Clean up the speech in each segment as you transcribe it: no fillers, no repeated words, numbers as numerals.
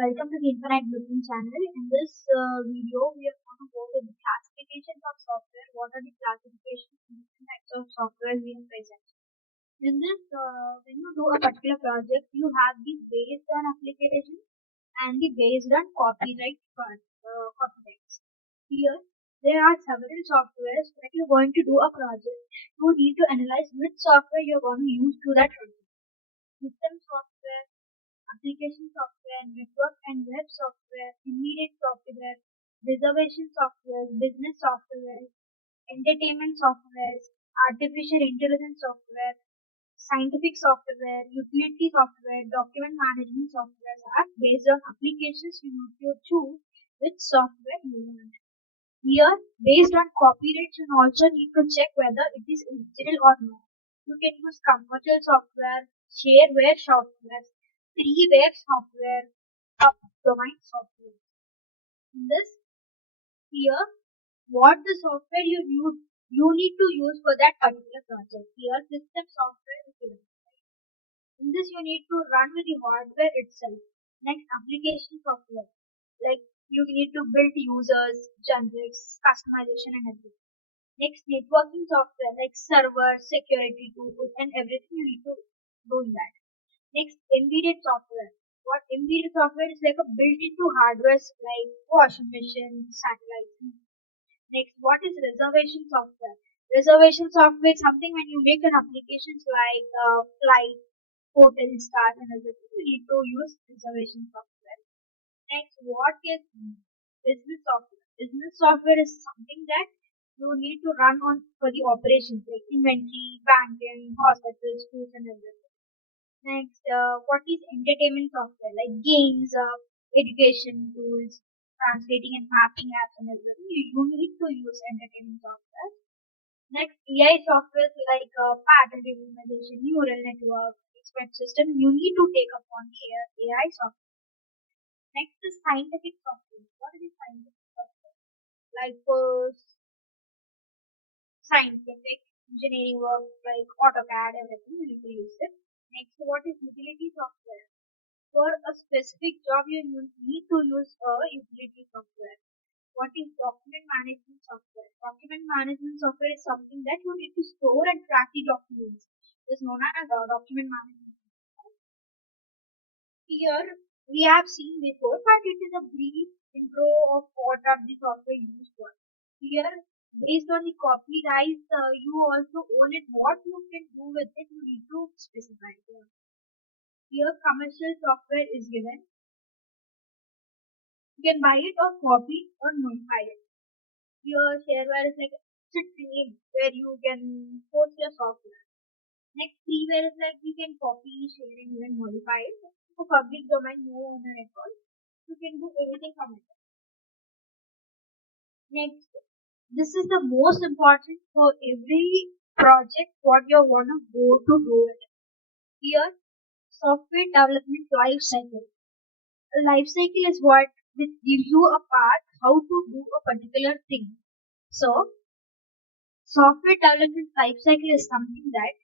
welcome to the Infinite Blueprint channel. In this video, we are going to go with the classifications of software. What are the classifications and different types of software we are present? In this, when you do a particular project, you have the based on application and the based on copyrights. Here, there are several softwares that you're going to do a project. You need to analyze which software you're going to use to that project. System software, application software, network and web software, immediate software, reservation software, business software, entertainment software, artificial intelligence software, scientific software, utility software, document management software are based on applications. You need to choose which software you want. Here, based on copyright, you also need to check whether it is original or not. You can use commercial software, shareware software, freeware software, domain software. In this, here, what the software you need to use for that particular project. Here, system software is given. In this, you need to run with the hardware itself. Next, application software, like you need to build users, generics, customization, and everything. Next, networking software like server, security tools, and everything you need to do in that. Next, embedded software. What embedded software is like a built-into hardware like washing machine, satellites. Next, what is reservation software? Reservation software is something when you make an applications like flight, hotel, stars, and everything. You need to use reservation software. Next, what is business software? Business software is something that you need to run on for the operations like inventory, banking, hospitals, schools, and everything. Next, what is entertainment software? Like games, education tools, translating and mapping apps, and everything. You need to use entertainment software. Next, AI software like pattern recognition, neural network, expert system. You need to take up on the AI software. Next is scientific software. What is scientific software? Like scientific engineering work like AutoCAD, everything. You need to use it. Next, what is utility software? For a specific job, you need to use a utility software. What is document management software? Document management software is something that you need to store and track the documents. It is known as document management software. Here, we have seen before, but it is a brief intro of what are the software used for. Here, based on the copyright, you also own it. What you can do with it, you need to specify here. Here, commercial software is given. You can buy it or copy or modify it. Here, shareware is like a name where you can post your software. Next, freeware is like you can copy, share, and even modify it. For public domain, no owner at all. You can do anything from it. Next, this is the most important for every project what you want to go to do it. Here, software development life cycle. A life cycle is what which gives you a path how to do a particular thing. So, software development life cycle is something that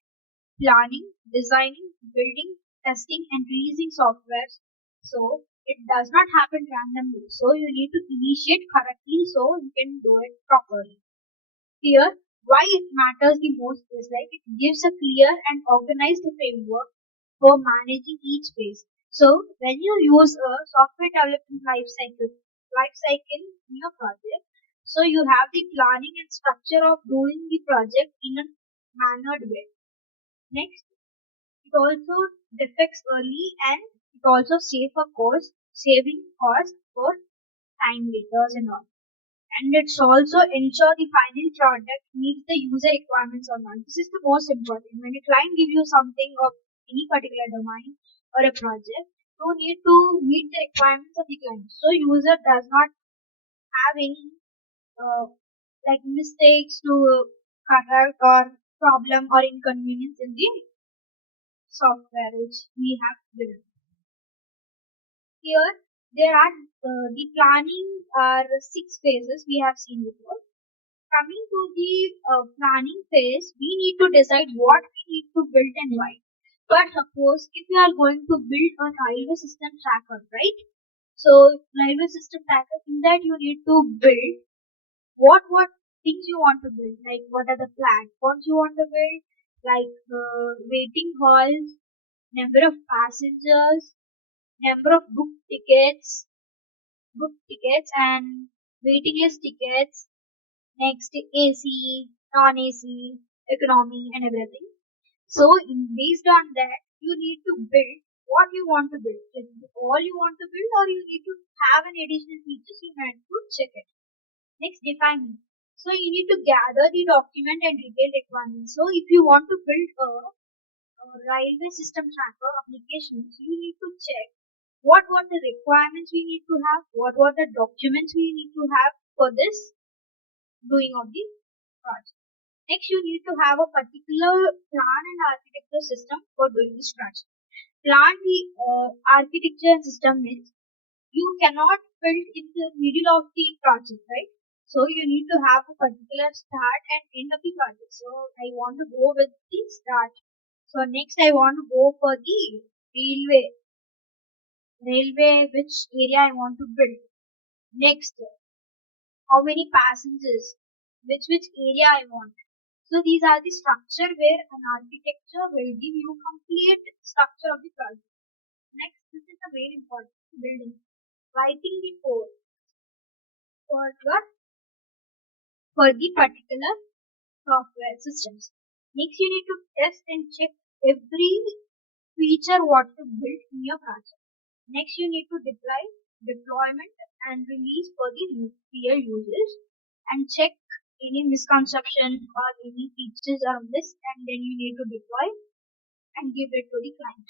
planning, designing, building, testing, and releasing software. So, it does not happen randomly. So, you need to initiate correctly so you can do it properly. Here, why it matters the most is like it gives a clear and organized framework for managing each phase. So when you use a software development life cycle in your project, so you have the planning and structure of doing the project in a mannered way. Next, it also defects early and it also saving cost for time leaders and all. And it's also ensure the final product meets the user requirements or not. This is the most important. When a client gives you something of any particular domain or a project, you need to meet the requirements of the client. So user does not have any like mistakes to correct or problem or inconvenience in the software which we have built. Here there are the planning are 6 phases we have seen before. Coming to the planning phase, we need to decide what we need to build and why. But suppose if you are going to build a railway system tracker, right? So railway system tracker, in that you need to build what things you want to build, like what are the platforms you want to build, like waiting halls, number of passengers, number of book tickets and waiting list tickets, next AC, non-AC, economy and everything. So based on that, you need to build what you want to build. Is it all you want to build, or you need to have an additional features, you need to check it. Next, defining. So you need to gather the document and detailed requirements. So if you want to build a railway system tracker application, so you need to check what the requirements we need to have, what the documents we need to have for this doing of the project. Next, you need to have a particular plan and architecture system for doing this project. Plan the architecture and system means you cannot build in the middle of the project, right? So you need to have a particular start and end of the project. So I want to go with the start. So next I want to go for the railway, which area I want to build. Next, how many passengers, which area I want. So these are the structure where an architecture will give you complete structure of the project. Next, this is a very important building. Writing the code for the particular software systems. Next, you need to test and check every feature what to build in your project. Next, you need to deployment and release for the real users, and check any misconception or any features around this, and then you need to deploy and give it to the client.